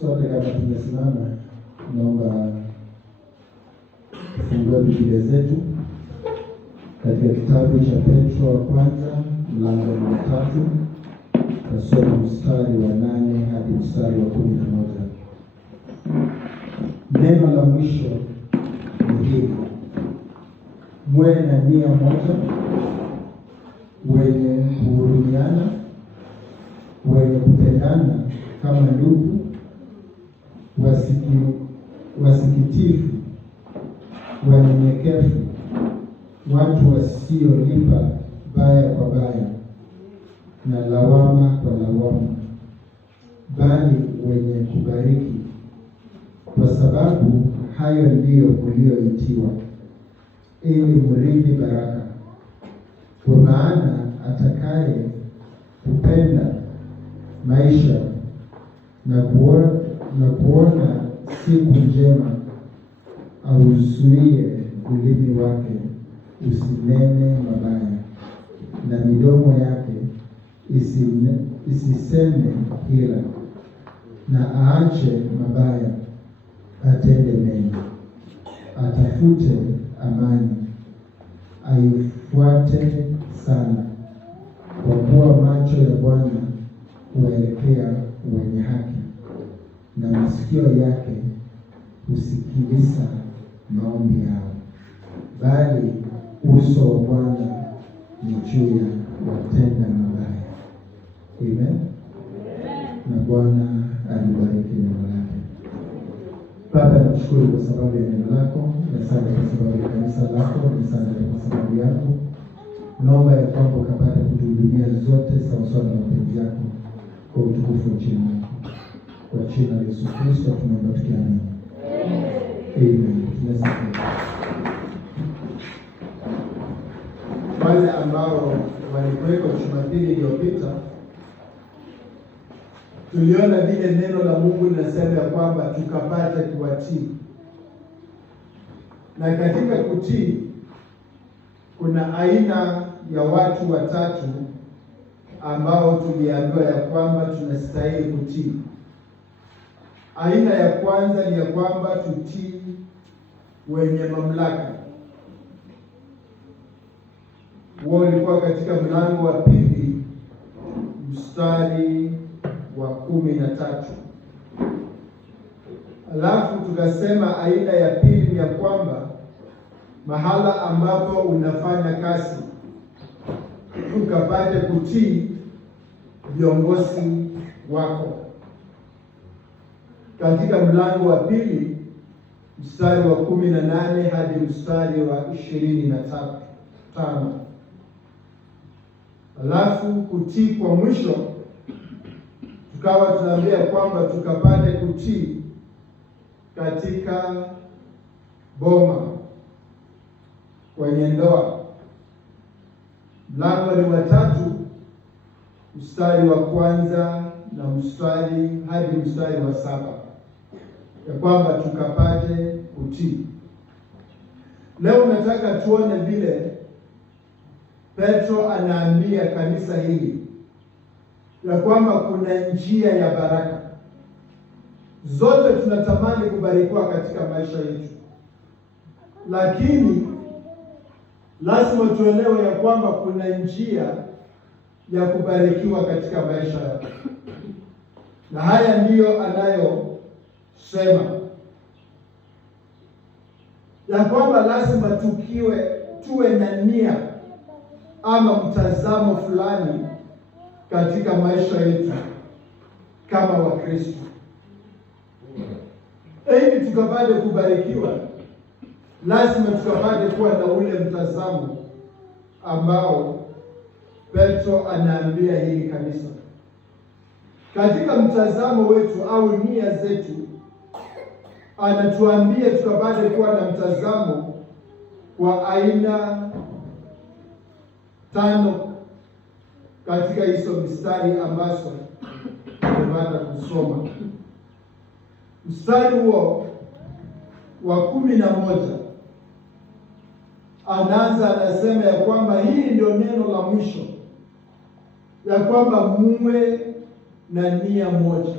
Sote kama tumesimama, naomba tufungue Biblia zetu katika kitabu cha Petro wa kwanza mlango wa 3, tasoma mstari wa 8 hadi mstari wa 11. Neno la mwisho ni hili: muwe na nia moja, wenye kuhurumiana, wenye kupendana kama ndugu, wasikitifu, wanyenyekevu, watu wasiolipa baya kwa baya na lawama kwa lawama, bali wenye kubariki, kwa sababu hayo ndiyo mlioitiwa, ili mrithi baraka. Kwa maana atakaye kupenda maisha na kuona siku njema, auzuie ulimi wake usinene mabaya, na midomo yake isiseme hila, na aache mabaya, atende mema, atafute amani, aifuate sana, kwa kuwa macho ya Bwana huelekea wenye haki, na masikio yake husikiliza maombi yao, bali uso wa Bwana ni juu ya watenda mabaya. Amen. Na Bwana alibariki neno lake. Baba, nakushukuru kwa sababu ya neno lako, na sana kwa sababu ya kanisa lako, na sana kwa sababu yako. Naomba ya kwamba ukapata kutuhudumia zote sawasawa na mapenzi yako, kwa utukufu wa jina lako. Kwa jina la Yesu Kristo tunaomba tukiamini. Amen. Wale ambao walikuweko Jumapili iliyopita, tuliona vile neno la Mungu linasema ya kwamba tukapate kuwatii. Na katika kutii kuna aina ya watu watatu ambao tuliambiwa ya kwamba tunastahili kutii. Aina ya kwanza ni ya kwamba tutii wenye mamlaka. Huo ulikuwa katika mlango wa 2 mstari wa 13. Alafu tukasema aina ya pili ni ya kwamba mahala ambapo unafanya kazi ukapate kutii viongozi wako. Katika mlango wa 2 mstari wa 18 hadi mstari wa 25. Alafu kutii kwa mwisho tukawa tunaambia kwamba tukapate kutii katika boma, kwenye ndoa. Mlango ni wa 3 mstari wa 1 na mstari hadi mstari wa 7, ya kwamba tukapate kutii. Leo nataka tuone vile Petro anaambia kanisa hili ya kwamba kuna njia ya baraka. Zote tunatamani kubarikiwa katika maisha yetu, lakini lazima tuelewe ya kwamba kuna njia ya kubarikiwa katika maisha yako. Na haya ndiyo anayosema ya kwamba lazima tuwe na nia ama mtazamo fulani katika maisha yetu kama Wakristo. Ili tukapate kubarikiwa, lazima tukapate kuwa na ule mtazamo ambao Petro anaambia hili kanisa. Katika mtazamo wetu au nia zetu, anatuambia tukapate kuwa na mtazamo kwa aina 5 katika hizo mistari ambazo tumepata kusoma. Mstari huo wa 11 anaanza anasema ya kwamba hili ndio neno la mwisho, ya kwamba muwe na nia moja.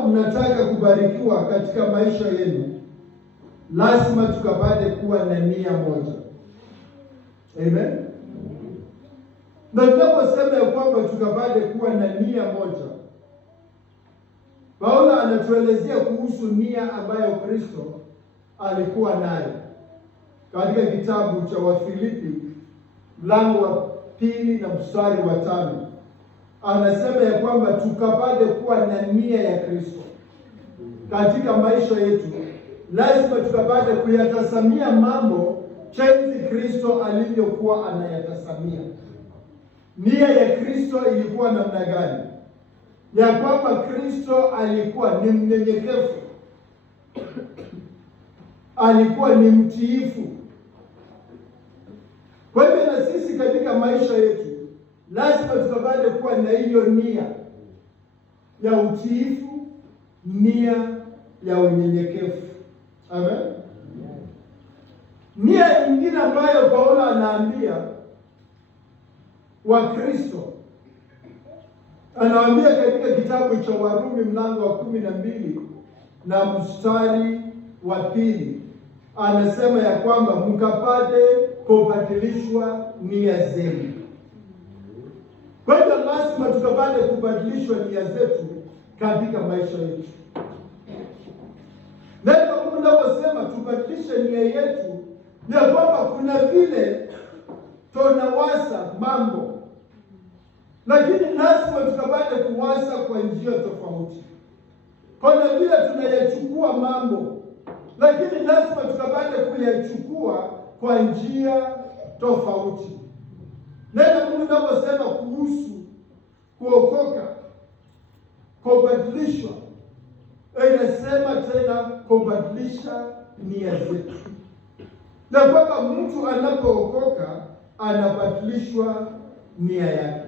kama mnataka kubarikiwa katika maisha yenu, lazima tukapate kuwa na nia moja. Amen. Na tunaposema ya kwamba tukapate kuwa na nia moja, Paulo anatuelezea kuhusu nia ambayo Kristo alikuwa nayo katika kitabu cha Wafilipi mlango wa 2 na mstari wa 5. Anasema ya kwamba tukapate kuwa na nia ya Kristo katika maisha yetu. Lazima tukapate kuyatazamia mambo jinsi Kristo alivyokuwa anayatazamia. Nia ya Kristo ilikuwa namna gani? Ya kwamba Kristo alikuwa ni mnyenyekevu, alikuwa ni mtiifu. Kwa hivyo na sisi katika maisha yetu lazima tukapate kuwa na hiyo nia ya utiifu, nia ya unyenyekevu. Amen. Nia nyingine ambayo Paulo anaambia Wakristo, anawaambia katika kitabu cha Warumi mlango wa 12 na mstari wa 2, anasema ya kwamba mkapate kubadilishwa nia zenu. Kwa hivyo lazima tukapate kubadilishwa nia zetu katika maisha yetu. Neno Mungu linaposema tubadilishe nia yetu, ni kwamba kuna vile tunawaza mambo, lakini lazima tukapate kuwaza kwa njia tofauti. Kuna vile tunayachukua mambo, lakini lazima tukapate kuyachukua kwa njia tofauti. Neno Mungu linaposema kuhusu kuokoka, kubadilishwa, inasema tena kubadilisha nia zetu. Na kwamba mtu anapookoka anabadilishwa nia yake.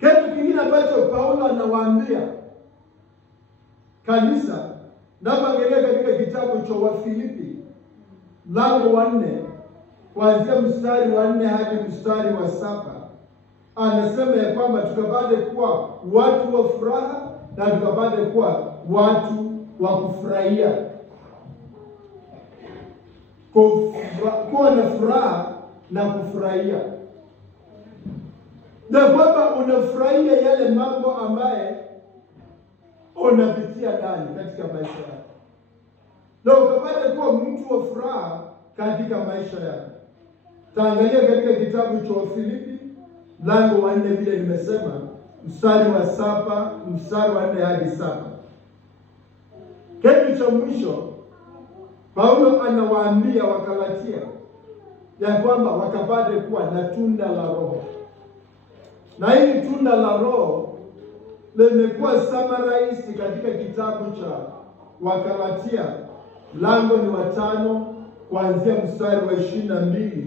Kitu kingine ambacho Paulo anawaambia kanisa, napoangalia katika kitabu cha Wafilipi mlango wa 4 kuanzia mstari wa 4 hadi mstari wa 7, anasema ya kwamba tukapate kuwa watu wa furaha na tukapate kuwa watu wa kufurahia. Kuwa na furaha na kufurahia, na kwamba unafurahia yale mambo ambaye unapitia ndani katika maisha yako, na ukapate kuwa mtu wa furaha katika maisha yako. Taangalia katika kitabu cha Wafilipi mlango wa 4 vile nimesema, mstari wa 7, mstari wa 4 hadi 7. Kitu cha mwisho Paulo anawaambia Wakalatia ya kwamba wakapate kuwa na tunda la Roho. Na hili tunda la Roho limekuwa summarized katika kitabu cha Wakalatia mlango ni wa 5 kuanzia mstari wa 22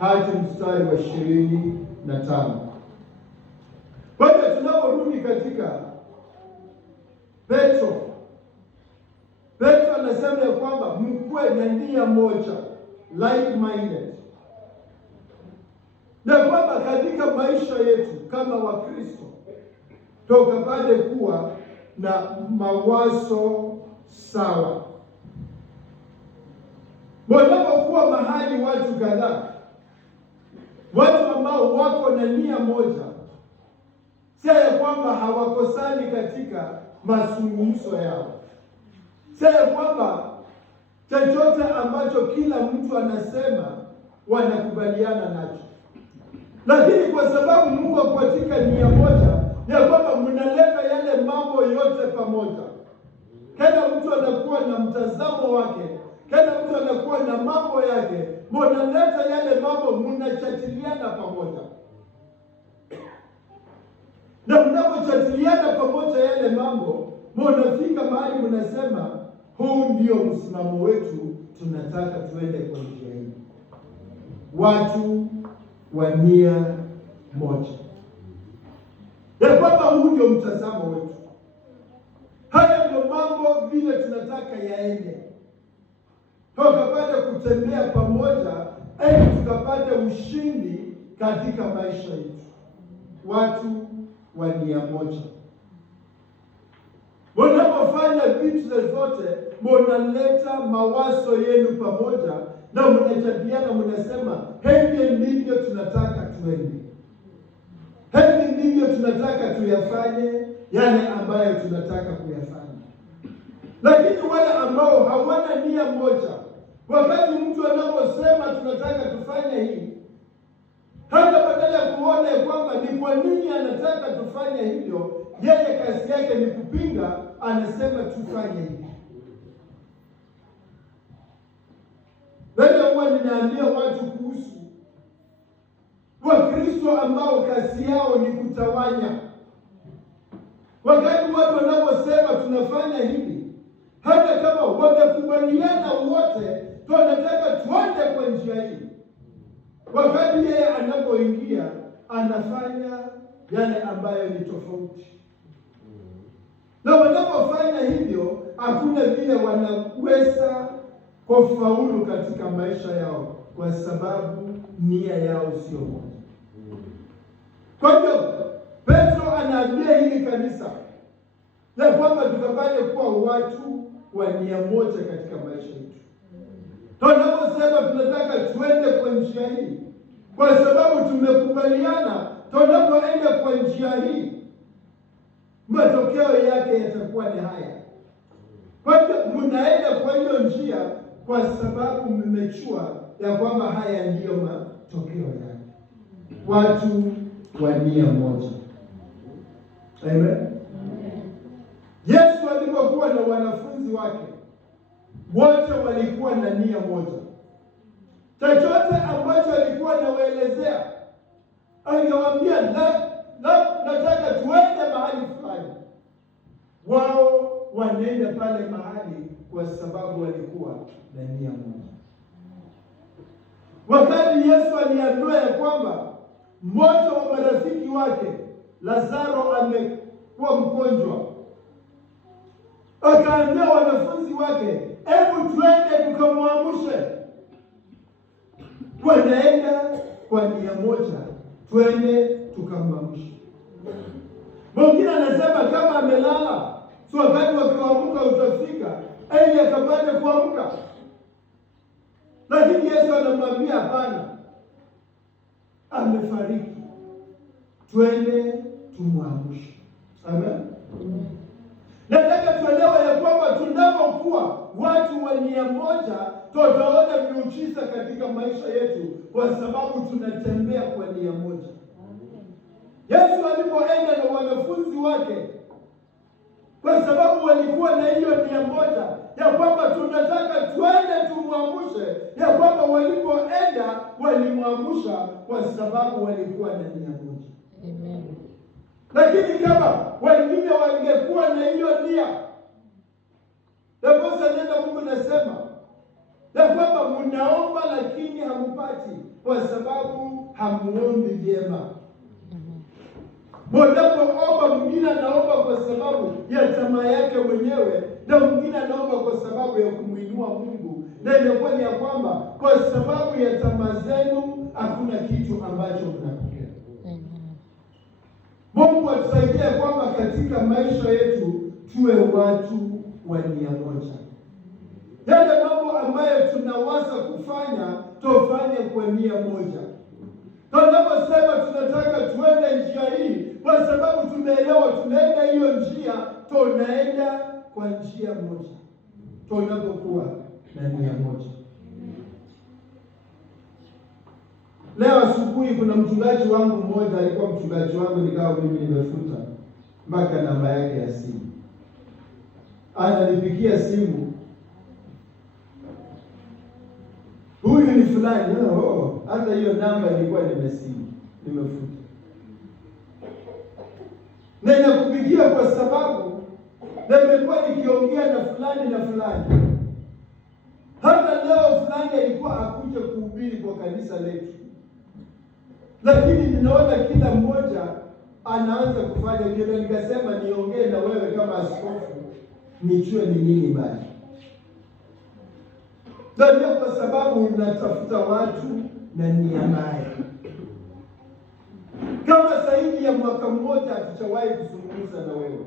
hadi mstari wa 25. Kwa hiyo tunaporudi katika Petro anasema ya kwamba mkuwe na nia moja, like minded. Na kwamba katika maisha yetu kama Wakristo tukapate kuwa na mawazo sawa. Wanapokuwa mahali watu kadhaa, watu ambao wako na nia moja, si ya kwamba hawakosani katika mazungumzo yao, si ya kwamba chochote ambacho kila mtu anasema wanakubaliana nacho, lakini kwa sababu Mungu katika nia moja ya kwamba mnaleta yale mambo yote pamoja. Kila mtu anakuwa na mtazamo wake, kila mtu anakuwa na mambo yake, mnaleta yale mambo, mnachatiliana pamoja. Na mnapochatiliana pamoja yale mambo, mnafika mahali mnasema huu ndio msimamo wetu, tunataka tuende kwa njia hii. Watu wa nia moja, ya kwamba huu ndio mtazamo wetu. Haya ndio mambo vile tunataka yaende, tukapate kutembea pamoja ili tukapate ushindi katika maisha yetu. Watu wa nia moja. kufanya vitu zozote, mnaleta mawazo yenu pamoja na mnajadiliana, mnasema hivi ndivyo tunataka tuende, hivi ndivyo tunataka tuyafanye yale ambayo tunataka kuyafanya. Lakini wale ambao hawana nia moja, wakati mtu anaposema tunataka tufanye hii, hata badala ya kuona kwamba ni kwa nini anataka tufanye hivyo, yeye kazi yake ni kupinga, anasema tufanye hivi. Leo huwa ninaambia watu kuhusu Wakristo ambao kazi yao ni kutawanya. Wakati watu wanaposema tunafanya hivi, hata kama wamekubaliana wote tunataka tuende kwa njia hii, wakati yeye anapoingia anafanya yale ambayo ni tofauti. Na wanapofanya hivyo, hakuna vile wanaweza kufaulu katika maisha yao, kwa sababu nia yao sio moja. Kwa hivyo Petro anaambia hili kanisa na kwamba tukapate kuwa watu wa nia moja katika maisha yetu. Tunaposema tunataka tuende kwa njia hii, kwa sababu tumekubaliana tunapoenda kwa njia hii, matokeo yake yatakuwa ni haya. Kwa hivyo mnaenda kwa hiyo njia kwa sababu mmechua ya kwamba haya ndiyo matokeo yake. Watu wa nia moja. Amen. Yesu alipokuwa na wanafunzi wake, wote walikuwa na nia moja. Chochote ambacho alikuwa anawaelezea, angewaambia nataka tuende mahali fulani, wao wanaenda pale mahali kwa sababu walikuwa na nia moja. Wakati Yesu aliambiwa ya kwamba mmoja wa marafiki wake Lazaro amekuwa mgonjwa, akaambia wanafunzi wake, hebu twende tukamwamshe. Wanaenda kwa nia moja, twende tukamwamshe. Mwingine anasema kama amelala, so wakati wa kuamka utafika, ili akapate kuamka. Lakini Yesu anamwambia hapana, amefariki, twende tumwamshe. Amen. Nataka tuelewe ya kwamba tunapokuwa watu wa nia moja, tutaona miujiza katika maisha yetu, kwa sababu tunatembea kwa nia moja. Yesu alipoenda na wanafunzi wake, kwa sababu walikuwa na hiyo nia moja ya kwamba tunataka twende tumwamshe, ya kwamba walipoenda walimwamsha kwa sababu walikuwa na nia moja. Amen. Lakini kama wengine wangekuwa na hiyo nia, ndipo neno Mungu nasema ya kwamba mnaomba lakini hampati, kwa sababu hamuombi vyema. Mnapoomba, mwingine anaomba kwa sababu ya tamaa yake mwenyewe, na mwingine anaomba kwa sababu ya kumuinua Mungu, na inakuwa ni ya kwamba kwa sababu ya tamaa zenu hakuna kitu ambacho mnapokea. Mungu atusaidie kwamba katika maisha yetu tuwe watu wa nia moja. Yale mambo ambayo tunawaza kufanya, tufanye kwa nia moja. Tunaposema tunataka tuende njia hii, kwa sababu tumeelewa tunaenda hiyo njia, tunaenda kwa njia moja, tunapokuwa na nia moja. Leo asubuhi kuna mchungaji wangu mmoja, alikuwa mchungaji wangu, nikawa mimi nimefuta mpaka namba yake ya simu. Ananipigia simu, huyu ni fulani. Hata hiyo namba ilikuwa nimefuta. Na inakupigia kwa sababu nimekuwa nikiongea na fulani na fulani. Hata leo fulani alikuwa akuje kuhubiri kwa kanisa letu, lakini ninaona kila mmoja anaanza kufanya vile. Nikasema niongee na wewe kama askofu, nijue ni nini baya. Ndio kwa sababu unatafuta watu na nia mbaya. Kama zaidi ya mwaka mmoja hatujawahi kuzungumza na wewe,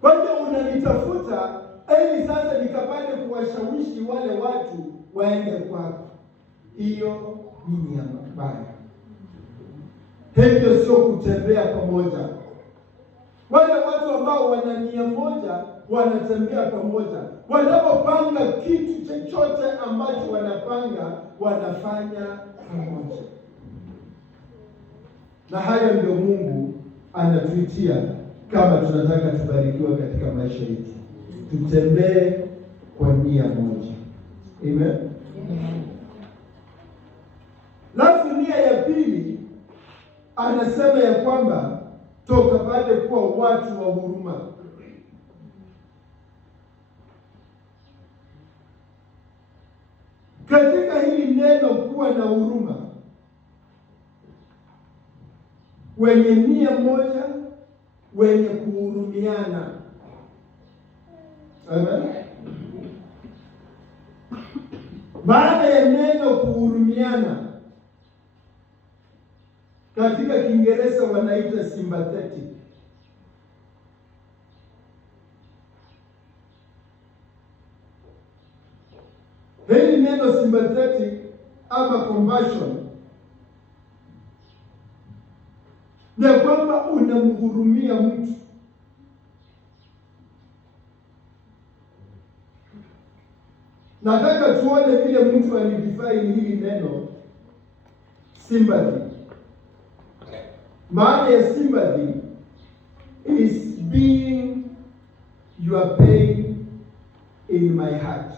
kwa hiyo unanitafuta ili sasa nikapate kuwashawishi wale watu waende kwako. Hiyo ni nia mbaya. Hivyo sio kutembea pamoja. Wale watu ambao wana nia moja wanatembea pamoja. Wanapopanga kitu chochote ambacho wanapanga, wanafanya pamoja. Na hayo ndio Mungu anatuitia kama tunataka tubarikiwe katika maisha yetu. Tutembee kwa nia moja. Amen. Alafu nia ya pili anasema ya kwamba tukapate kuwa watu wa huruma. Katika hili neno kuwa na huruma, wenye nia moja, wenye kuhurumiana. Amen. Baada ya neno kuhurumiana, katika Kiingereza wanaita sympathetic. Hili neno sympathetic ama compassion ni kwamba unamhurumia mtu. Nataka tuone vile mtu alidefine hili neno sympathy. Maana ya sympathy is being your pain in my heart.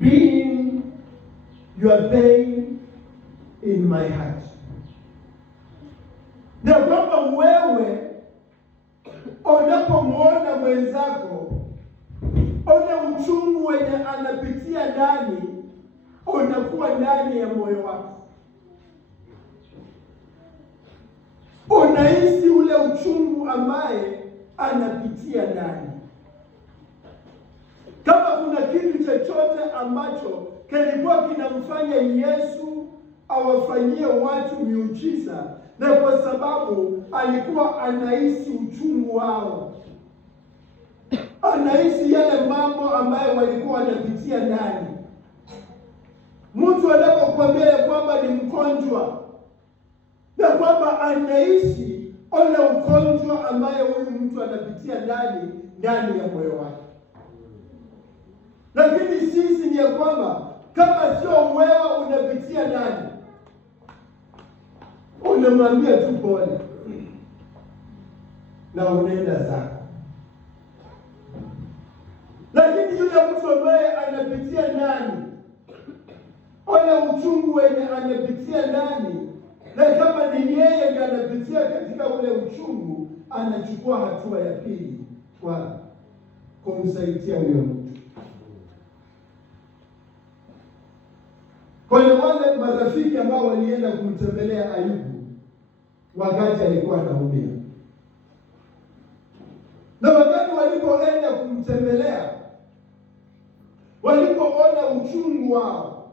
Being your pain in my heart. Na kwamba wewe unapomwona mwenzako una uchungu wenye anapitia ndani, unakuwa ndani ya moyo wako. Unahisi ule uchungu ambaye anapitia ndani. Kama kuna kitu chochote ambacho kilikuwa kinamfanya Yesu awafanyie watu miujiza, na kwa sababu alikuwa anahisi uchungu wao, anahisi yale mambo ambayo walikuwa wanapitia ndani. Mtu anapokuambia ya kwamba ni mgonjwa, na kwamba anaishi ule ugonjwa ambayo huyu mtu anapitia ndani ya moyo wake. Lakini sisi ni ya kwamba kama sio wewe unapitia ndani, unamwambia tu pole na unaenda zako. Lakini yule mtu ambaye anapitia ndani, ule uchungu wenye anapitia ndani, na kama ni yeye ndiye anapitia katika ule uchungu, anachukua hatua ya pili kwa kumsaidia huyo mtu. Kwa wale marafiki ambao walienda kumtembelea Ayubu wakati alikuwa anaumia, na wakati walipoenda kumtembelea, walipoona uchungu wao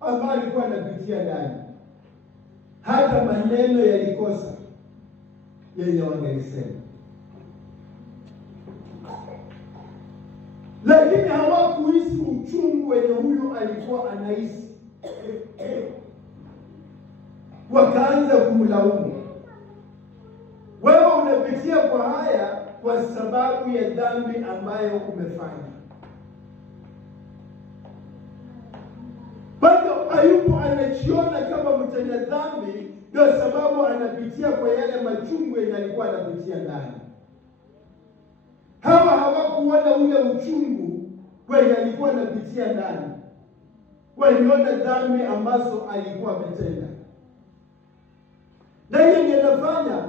ambao alikuwa anapitia ndani, hata maneno yalikosa yenye wangelisema, lakini hawakuhisi uchungu wenye huyu alikuwa anahisi. Wakaanza kumlaumu, wewe unapitia kwa haya kwa sababu ya dhambi ambayo umefanya. Bado Ayubu anajiona kama mtenda dhambi, ndio sababu anapitia kwa yale machungu yenye alikuwa anapitia ndani. Hawa hawakuona ule uchungu wenye alikuwa anapitia ndani, waliona dhambi ambazo alikuwa ametenda. Na hiyo ndio inafanya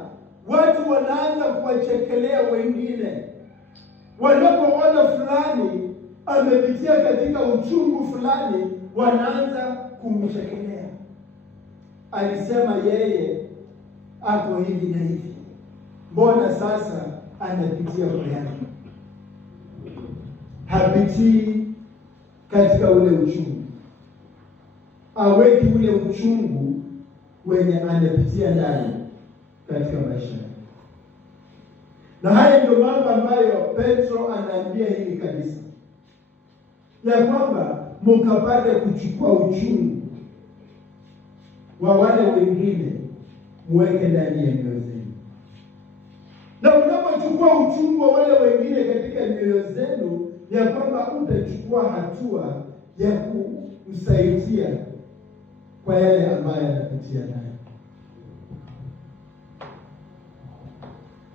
watu wanaanza kuwachekelea wengine. Wanapoona fulani amepitia katika uchungu fulani, wanaanza kumchekelea. Alisema yeye ako hivi na hivi, mbona sasa anapitia kwa yake? Hapitii katika ule uchungu, aweki ule uchungu wenye anapitia ndani katika maisha. Na haya ndio mambo ambayo Petro anaambia hili kanisa, ya kwamba mkapate kuchukua uchungu wa wale wengine muweke ndani ya mioyo zenu. Na unapochukua uchungu wa wale wengine katika mioyo zenu, ya kwamba utachukua hatua ya kumsaidia kwa yale ambayo anapitia nayo.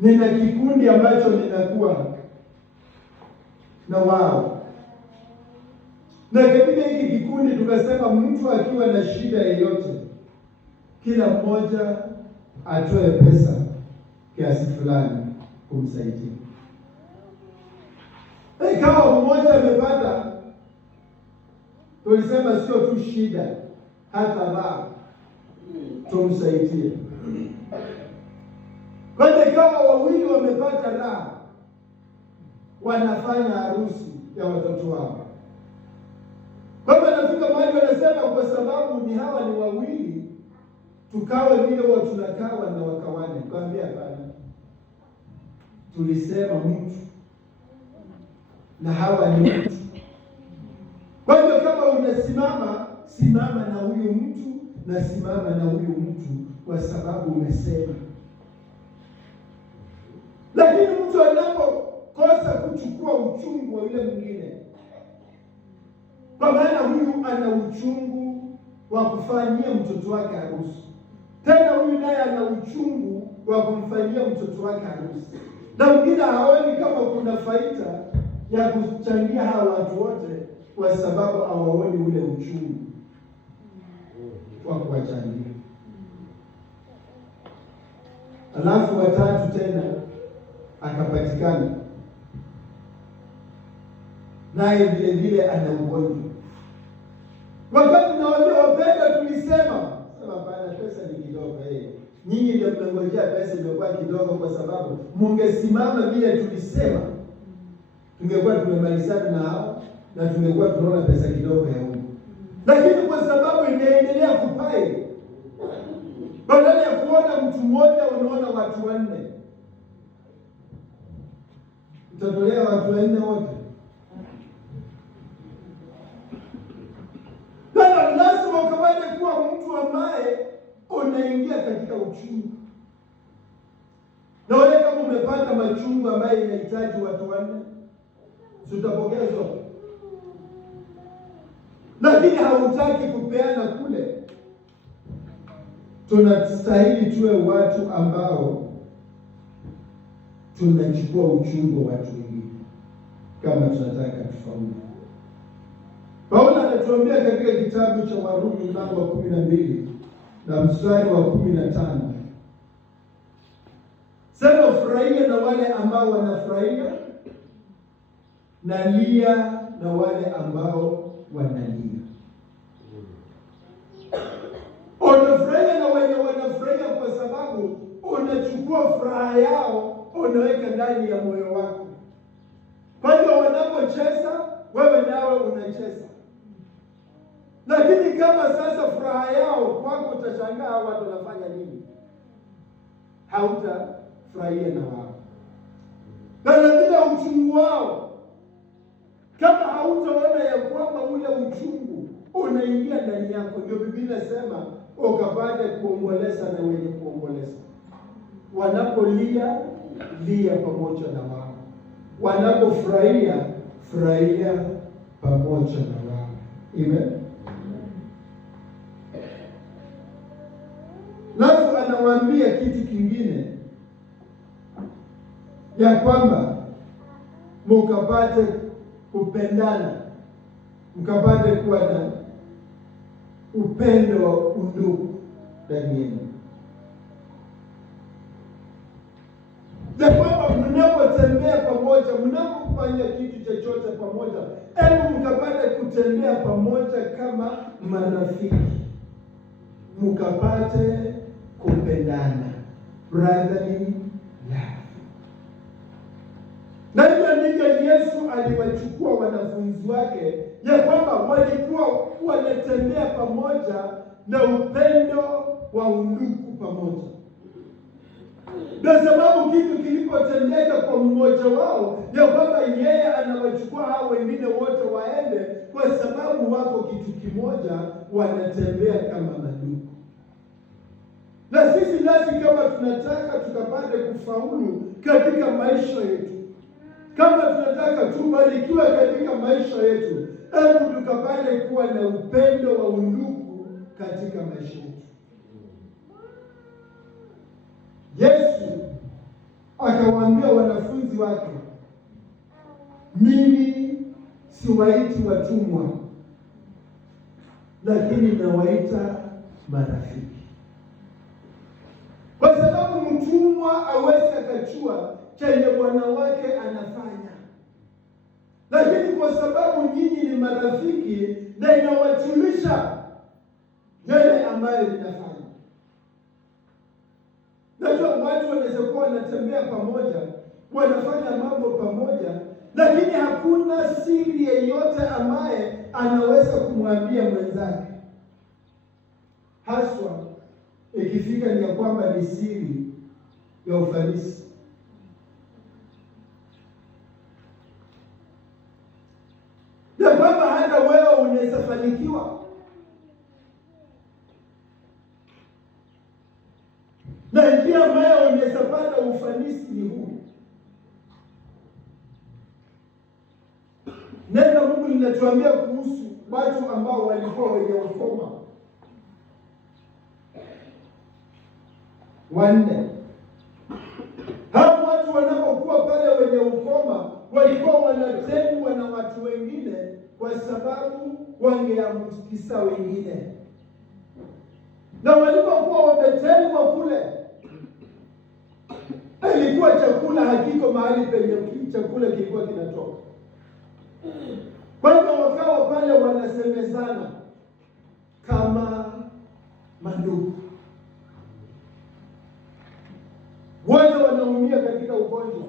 Nina kikundi ambacho ninakuwa na wao, na katika hiki kikundi tukasema mtu akiwa na shida yoyote, kila mmoja atoe pesa kiasi fulani kumsaidia. Kama mmoja amepata, tulisema sio tu shida, hata raha tumsaidie. Kwanza kama wawili wamepata raha, wanafanya harusi ya watoto wao. Baba nafika mahali wanasema kwa sababu ni hawa ni wawili, tukawe vile wao tunakawa na wakawane. Kwambia hapana. Tulisema mtu na hawa ni mtu. Kwa hiyo kama unasimama, simama na huyu mtu na simama na huyu mtu kwa sababu umesema. Lakini mtu anapokosa kuchukua uchungu wa yule mwingine, kwa maana huyu ana uchungu wa kufanyia mtoto wake harusi, tena huyu naye ana uchungu wa kumfanyia mtoto wake harusi, na mwingine haoni kama kuna faida ya kuchangia hawa watu wote, kwa sababu hawaoni ule uchungu wa kuwachangia. Alafu watatu tena akapatikana naye vile vile ana ugonjwa. Wakati nawaambia wapenda, tulisema bana, pesa ni kidogo. Nyinyi ndio mnangojea pesa imekuwa kidogo, kwa sababu mungesimama vile tulisema, tungekuwa tumemalizana na hao na tungekuwa tunaona pesa kidogo ya huko. Lakini kwa sababu inaendelea kupai, badala ya kuona mtu mmoja unaona watu wanne. Utatolea watu wanne wote. Lazima ukabali kuwa mtu ambaye unaingia katika uchungu. Na wale kama umepata machungu ambaye inahitaji watu wanne, utapokea zote. Lakini hautaki kupeana kule. Tunastahili tuwe watu ambao tunachukua uchungu wa watu wengine kama tunataka tufaulu. Paulo anatuambia katika kitabu cha Warumi mlango wa 12 na mstari wa 15. Sema furahia na wale ambao wanafurahia, na lia na wale ambao wanalia. Unafurahia na wenye wanafurahia kwa sababu unachukua furaha yao unaweka ndani ya moyo wako. Kwa hiyo wanapocheza, wewe nawe unacheza. Lakini kama sasa furaha yao kwako, utashangaa watu wanafanya nini, hautafurahia na wao. Na bila uchungu wao, kama hautaona ya kwamba ule uchungu unaingia ndani yako, ndio Biblia inasema ukapate kuomboleza na wenye kuomboleza. Wanapolia, lia pamoja na wao. Wanapofurahia, furahia pamoja na wao. Amen. Alafu anawaambia kitu kingine, ya kwamba mkapate kupendana, mkapate kuwa na upendo wa undugu ndani yenu. Ya kwamba mnapotembea pamoja, mnapofanya kitu chochote pamoja, hebu mkapate kutembea pamoja kama marafiki, mkapate kupendana, brotherly love. Na hivyo ndivyo Yesu aliwachukua wanafunzi wake, ya kwamba walikuwa wanatembea pamoja na upendo wa undugu pamoja. Kwa sababu kitu kilipotendeka kwa mmoja wao, ya kwamba yeye anawachukua hao wengine wote waende, kwa sababu wako kitu kimoja, wanatembea kama mandugu. Na sisi nasi kama tunataka tukapate kufaulu katika maisha yetu, kama tunataka tubarikiwe katika maisha yetu, hebu tukapate kuwa na upendo wa undugu katika maisha yetu. Yesu akawaambia wanafunzi wake, mimi siwaiti watumwa, lakini nawaita marafiki. Kwa sababu mtumwa hawezi akachua chenye bwana wake anafanya, lakini kwa sababu nyinyi ni marafiki, na inawajulisha yale ambayo linafanya. Najua watu wanaweza kuwa wanatembea pamoja, wanafanya mambo pamoja, lakini hakuna siri yeyote ambaye anaweza kumwambia mwenzake, haswa ikifika ni ya kwamba ni siri ya ufanisi. Ya kwamba hata wewe unaweza fanikiwa, na njia ambayo unaweza pata ufanisi ni huu. Neno la Mungu linatuambia kuhusu watu ambao walikuwa wenye ukoma wanne. Hao watu wanapokuwa pale wenye ukoma, walikuwa wanatengwa na watu wengine kwa sababu wangeambukiza wengine. Na walipokuwa wametengwa kule, ilikuwa chakula hakiko mahali penye chakula kilikuwa kinatoka. Kwa hivyo wakawa pale wanasemezana kama mandugu. Wote wanaumia katika ugonjwa,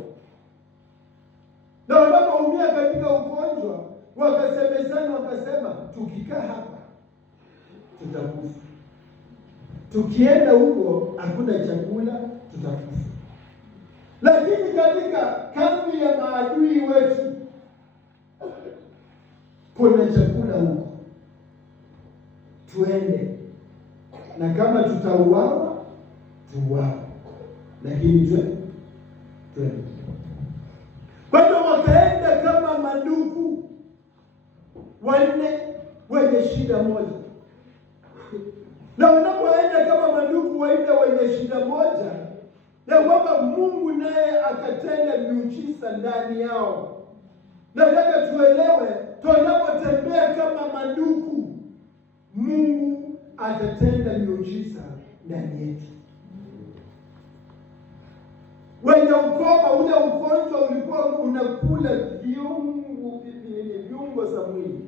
na wanapoumia katika ugonjwa wakasemezana, wakasema, tukikaa hapa tutakufa, tukienda huko hakuna chakula, tutakufa. Lakini katika kambi ya maadui wetu kuna chakula huko, tuende, na kama tutauawa tuuawe, lakini twende. Kwa hiyo wakaenda kama mandugu wanne wenye shida moja. Na wanapoenda kama mandugu wanne wenye shida moja, na kwamba Mungu naye akatenda miujiza ndani yao. Nataka tuelewe, tunapotembea kama mandugu, Mungu atatenda miujiza ndani yetu. Wenye ukoma, ule ugonjwa ulikuwa unakula viungo za mwili.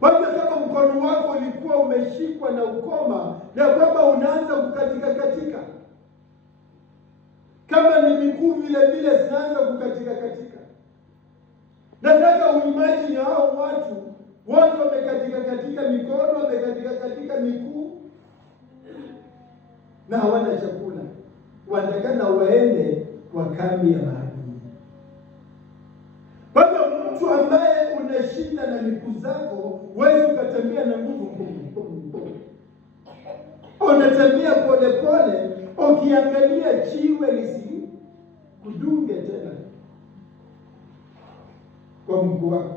Kwa hivyo kama mkono wako ulikuwa umeshikwa na ukoma, na kwamba unaanza kukatika katika, kama ni miguu vile vile zinaanza kukatika katika. Nataka uimagine hao watu wote wamekatika katika mikono, wamekatika katika miguu, na hawana chakula. Watakana waende kwa kambi ya maadui. Kwa hivyo mtu ambaye unashinda na miguu zako, wewe ukatembea na nguvu, unatembea pole pole, ukiangalia jiwe lisikudunge tena kwa mguu wako.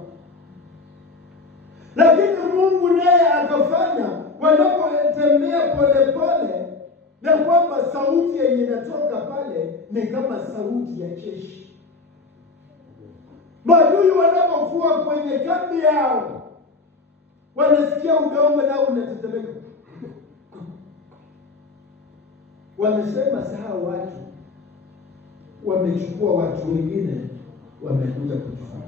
Lakini Mungu naye akafanya wanapotembea pole pole, na kwamba sauti yenye inatoka pale ni kama sauti ya jeshi. Maadui wanapokuwa kwenye kambi yao, wanasikia udongo nao unatetemeka. Wamesema saa watu wamechukua watu wengine, wamekuja kutufanya.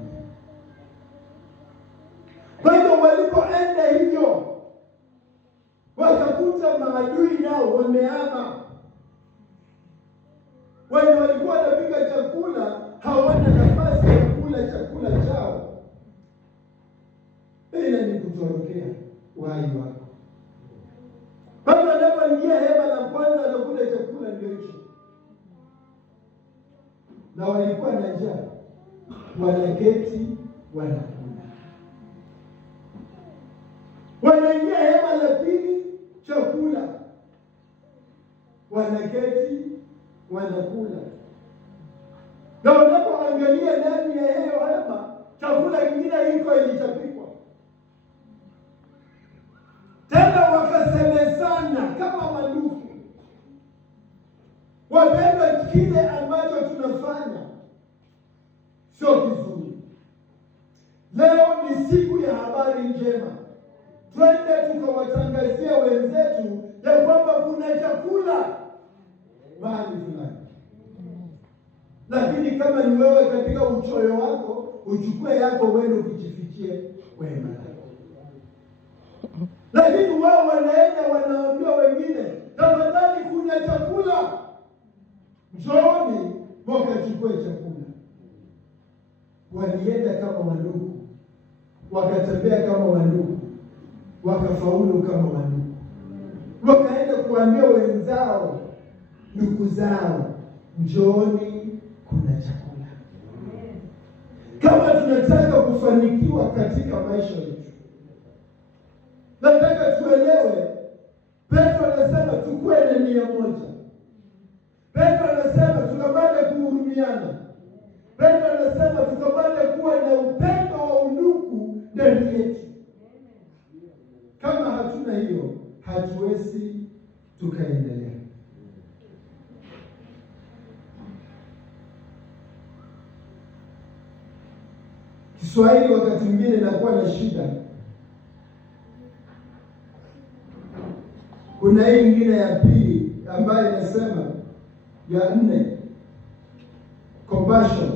Kwa hiyo walipoenda hivyo, wakakuta maadui nao wamehama. Wenye walikuwa wanapika chakula hawana nafasi ya kula chakula chao. Ila ni kutorokea uhai wako. Bado wanapoingia hema la kwanza wanakula chakula ndio hicho. na walikuwa na njaa, wanaketi wanakula. Wanaingia hema la pili, chakula, wanaketi wanakula. Na unapoangalia ndani ya hiyo hema, chakula kingine iko ilitapikwa. Tena wakasemezana kama mandugu, wapendwa, kile ambacho tunafanya sio kizuri. Leo ni siku ya habari njema. Twende tukawatangazia wenzetu ya kwamba kuna chakula mahali fulani. Lakini kama ni wewe katika uchoyo wako, uchukue yako uende kujifichie wema. Lakini wao wanaenda wanaambia wengine, tafadhali kuna chakula, njooni wakachukue chakula. Walienda kama wandugu, wakatembea kama wandugu, wakafaulu kama wandugu. Wakaenda kuambia wenzao, ndugu zao, njooni kuna chakula. Kama tunataka kufanikiwa katika maisha yetu, nataka tuelewe, Petro anasema tukue na nia moja. Petro anasema tukapate kuhurumiana. Petro anasema tukapate kuwa na upendo wa undugu ndani yetu. Kama hatuna hiyo, hatuwezi tukaendelea. Kiswahili wakati mwingine inakuwa na shida. Kuna hii nyingine ya pili ambayo inasema, ya 4, compassion.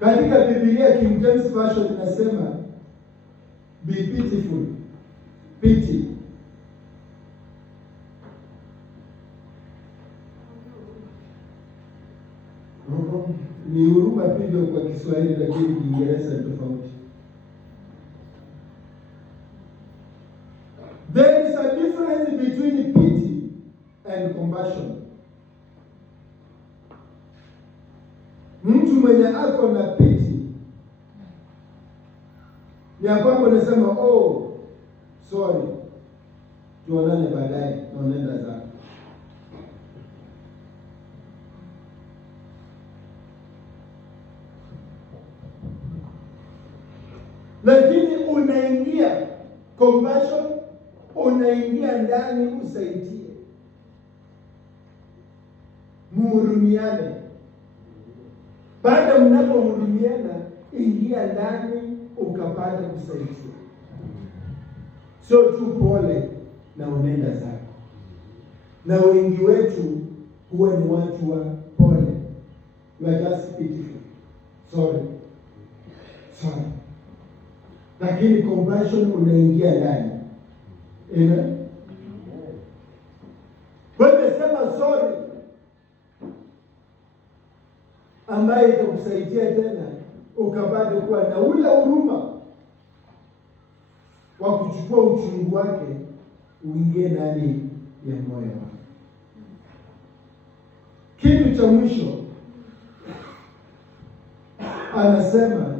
Katika Biblia King James Version inasema be pitiful, pity. Ni huruma pia kwa Kiswahili, lakini Kiingereza ni tofauti. There is a difference between pity and compassion. Mtu mwenye ako na pity ni kwamba unasema, oh sorry, tuonane baadaye, naenda zako. Lakini unaingia compassion, unaingia ndani usaidie, muhurumiane. Baada mnapohurumiana, ingia ndani ukapata kusaidia. Sio tu pole na unaenda zako. Na wengi wetu huwa ni watu wa pole. You are just pitiful. Sorry. Lakini compassion unaingia ndani. Amen. Wewe sema sorry, ambaye itakusaidia tena ukapata kuwa na ule huruma wa kuchukua uchungu wake uingie ndani ya moyo wako. Kitu cha mwisho anasema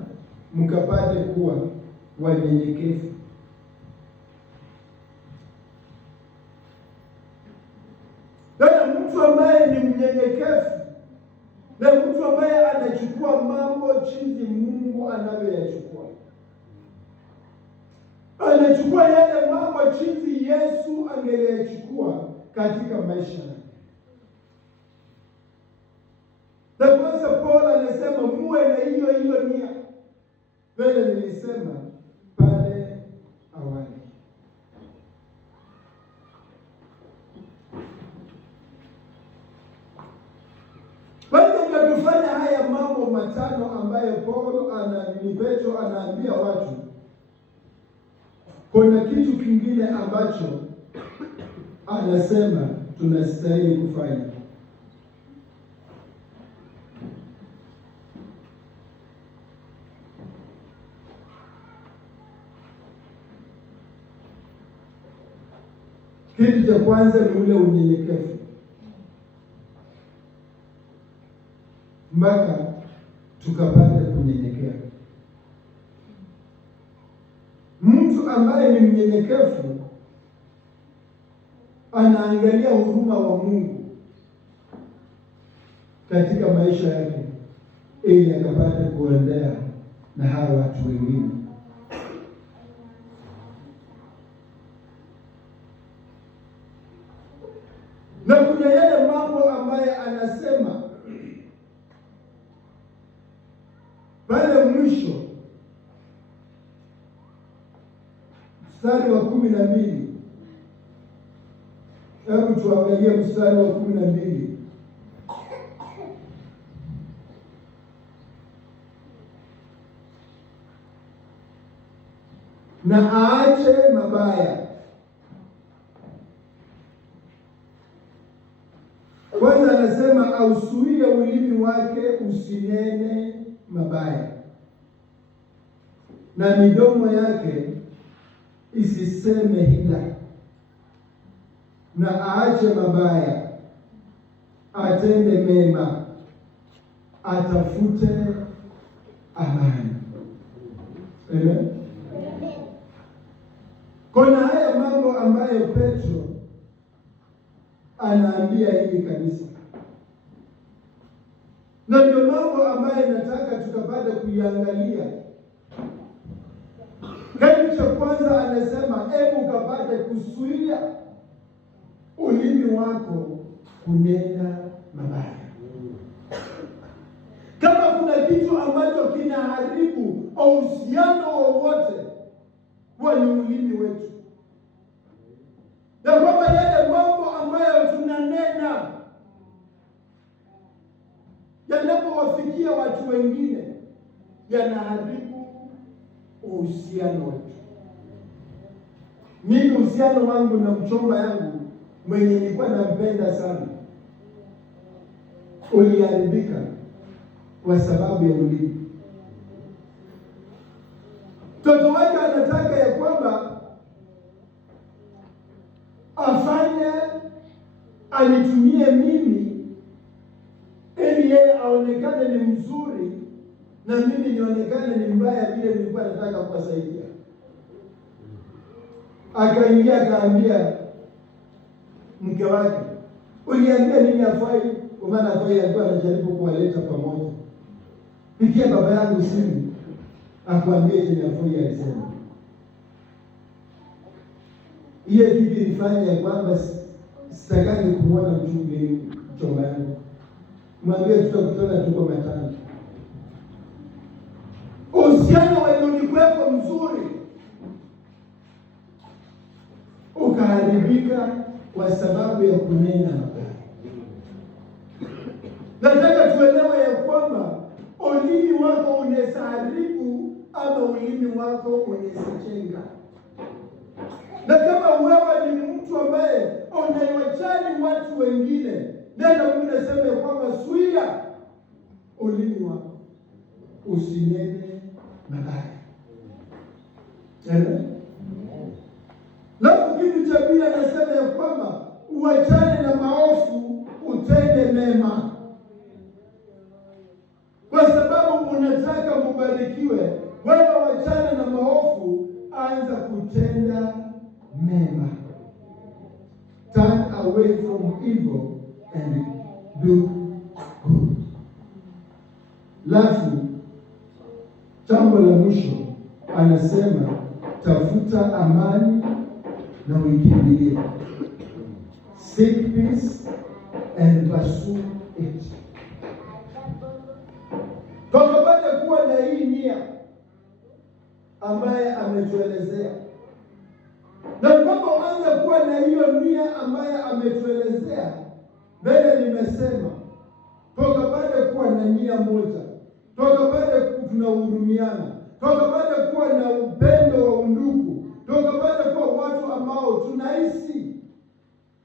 mkapate kuwa wanyenyekevu. Na mtu ambaye ni mnyenyekevu, na mtu ambaye anachukua mambo jinsi Mungu anavyoyachukua, anachukua yale mambo jinsi Yesu angeyachukua katika maisha yake. Na kwanza Paul anasema muwe na hiyo nia. Vile nilisema pale awali. Baada ya kufanya haya mambo matano ambayo Petro anaambia watu, kuna kitu kingine ambacho anasema tunastahili kufanya. Kitu cha kwanza ni ule unyenyekevu. mpaka tukapata kunyenyekea. Mtu ambaye ni mnyenyekevu anaangalia huruma wa Mungu katika maisha yake ili akapata kuendea na hawa watu wengine. Na kuna yale mambo ambaye anasema pale mwisho, mstari wa 12. Hebu tuangalie mstari wa 12. Na aache mabaya. Kwanza anasema ausuie ulimi wake usinene mabaya, na midomo yake isiseme hila. Na aache mabaya, atende mema, atafute amani. Amen. Kuna haya mambo ambayo Petro anaambia hili kanisa, na ndio mambo ambayo nataka tukapata kuiangalia. Kitu cha kwanza anasema, hebu ukapate kuzuia ulimi wako kunena mabaya. Kama kuna kitu ambacho kinaharibu uhusiano wowote, huwa ni ulimi wetu. Na kwamba yale mambo ambayo tunanena yanapowafikia watu wengine yanaharibu uhusiano wetu. Mimi uhusiano wangu na mchumba yangu mwenye nilikuwa nampenda sana uliharibika kwa sababu ya ulimi. Mtoto wake anataka ya kwamba afanye anitumie mimi ili yeye aonekane ni mzuri na mimi nionekane ni mbaya vile nilikuwa nataka kuwasaidia. Akaingia akaambia mke wake, uliambia nini afai? Kwa maana afai alikuwa anajaribu kuwaleta pamoja. Pigia baba yangu simu akwambie chenye afai alisema. Hiyo kitu ilifanya kwamba sitakani kumwona mchumba yangu. Mwambie tutakutana tuko matano. Uhusiano wenye ulikuwepo mzuri ukaharibika kwa sababu ya kunena mabaya. Nataka tuelewe ya kwamba ulimi wako unaweza haribu ama ulimi wako unaweza jenga. Na kama wewe ni mtu ambaye unaiwajali watu wengine, neno linasema ya kwamba zuia ulimi wako usinene mabaya. Amen. Alafu kitu cha pili anasema ya kwamba uachane na maovu, utende mema. Kwa sababu unataka mubarikiwe, wewe wachane na maovu, anza kutenda mema. Turn away from evil and do good. Alafu jambo la mwisho anasema tafuta amani na uikimbilie. Seek peace and pursue it. Tukapata kuwa na hii nia ambaye ametuelezea. Na kwamba uanze kuwa na hiyo nia ambaye ametuelezea, mbele nimesema tukapata kuwa na nia moja. Tukapata tunahurumiana. Tukapata kuwa na upendo wa undugu. Tukapata kuwa watu ambao tunaishi.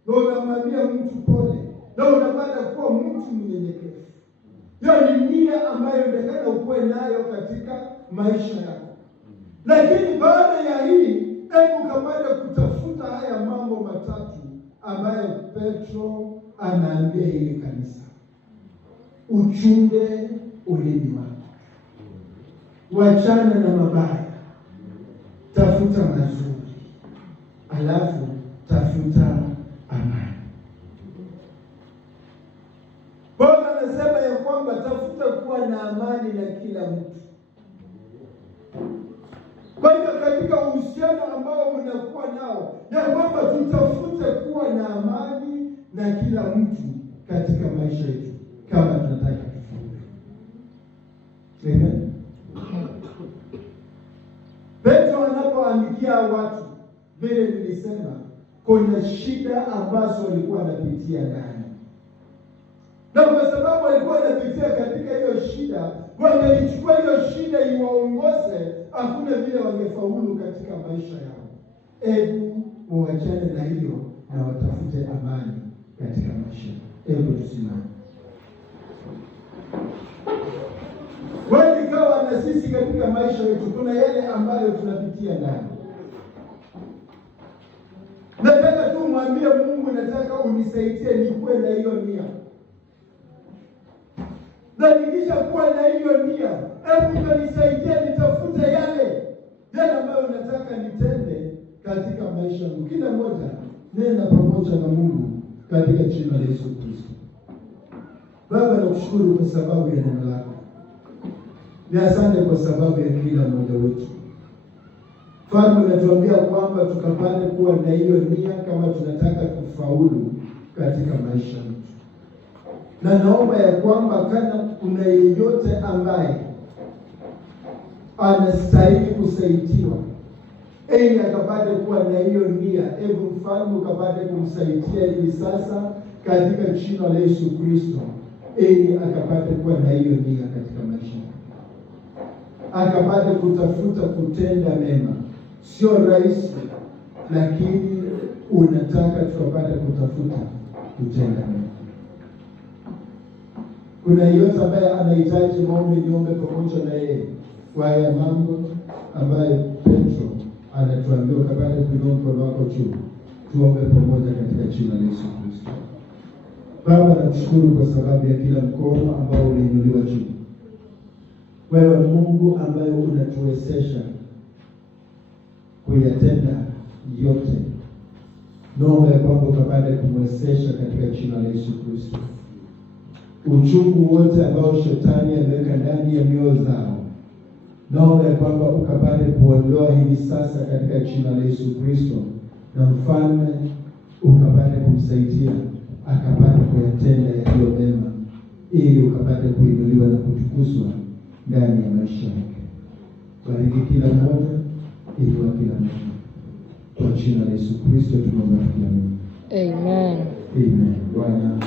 Na unamwambia mtu pole. Na unapata kuwa mtu mnyenyekevu. Hiyo ni nia ambayo unataka ukuwe nayo katika maisha yako. Lakini baada ya hii, hebu kapata kutafuta haya mambo matatu ambayo Petro anaambia hili kanisa. uchunge ulimi wako, wachana na mabaya, tafuta mazuri, alafu tafuta amani. Paulo anasema ya kwamba tafuta kuwa na amani na kila mtu. Kwa hiyo katika uhusiano ambao mnakuwa nao, ya kwamba tutafute kuwa na amani na kila mtu katika maisha yetu kama tunataka kufaulu. Amen. Petro anapoandikia watu, vile nilisema, kuna shida ambazo walikuwa wanapitia ndani, na kwa sababu walikuwa wanapitia katika hiyo shida, wangelichukua hiyo shida iwaongoze, hakuna vile wangefaulu katika maisha yao. Hebu wawachane na hiyo na watafute amani katika maisha. Hebu tusimame. Ikawa na sisi katika maisha yetu kuna yale ambayo tunapitia ndani. Nataka tu mwambie Mungu, nataka unisaidie nikuwe na hiyo nia. Na nikisha kuwa na hiyo nia, hebu nisaidie nitafute yale ambayo nataka nitende katika maisha yangu. Kila mmoja nenda pamoja na Mungu katika jina la Yesu Kristo. Baba, nakushukuru kwa sababu ya neno lako. Ni asante kwa sababu ya kila mmoja wetu. Mfalme, unatuambia kwamba tukapate kuwa na hiyo nia kama tunataka kufaulu katika maisha yetu. Na naomba ya kwamba kana kuna yeyote ambaye anastahili kusaidiwa, ili akapate kuwa na hiyo nia, hebu Mfalme ukapate kumsaidia hivi sasa katika jina la Yesu Kristo, ili akapate kuwa na hiyo nia katika maisha, akapate kutafuta kutenda mema. Sio rahisi, lakini unataka tukapate kutafuta kutenda mema. Kuna yeyote ambaye anahitaji maombi, niombe pamoja na yeye kwa haya mambo ambayo Petro anatuambia, ukapate kuinua mkono wako juu, tuombe pamoja katika jina la Yesu Kristo. Baba, nakushukuru kwa sababu ya kila mkono ambao unainuliwa juu. Wewe Mungu ambaye unatuwezesha kuyatenda yote, naomba kwamba ukapate kumwezesha katika jina la Yesu Kristo. Uchungu wote ambao shetani ameweka ndani ya mioyo zao, naomba kwamba ukapate kuondoa hivi sasa katika jina la Yesu Kristo, na Mfalme ukapate kumsaidia akapate kuyatenda yaliyo mema, ili ukapate kuinuliwa na kutukuzwa ndani ya maisha yake. Bariki kila mmoja, inua kila mmoja. Kwa jina la Yesu Kristo tunaomba tukiamini. Amen. Amen. Bwana